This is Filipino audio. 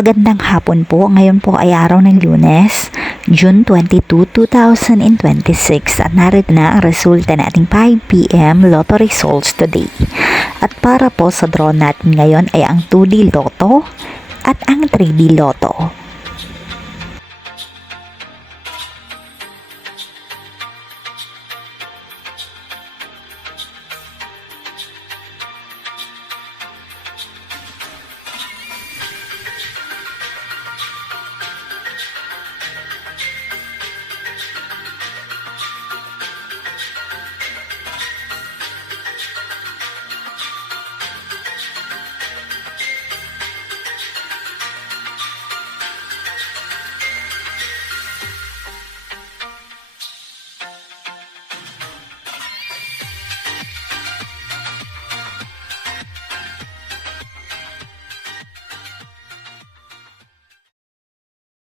Magandang hapon po. Ngayon po ay araw ng Lunes, June 22, 2026 at narito na ang resulta ng ating 5 PM Lotto results today. At para po sa draw natin ngayon ay ang 2D Lotto at ang 3D Lotto.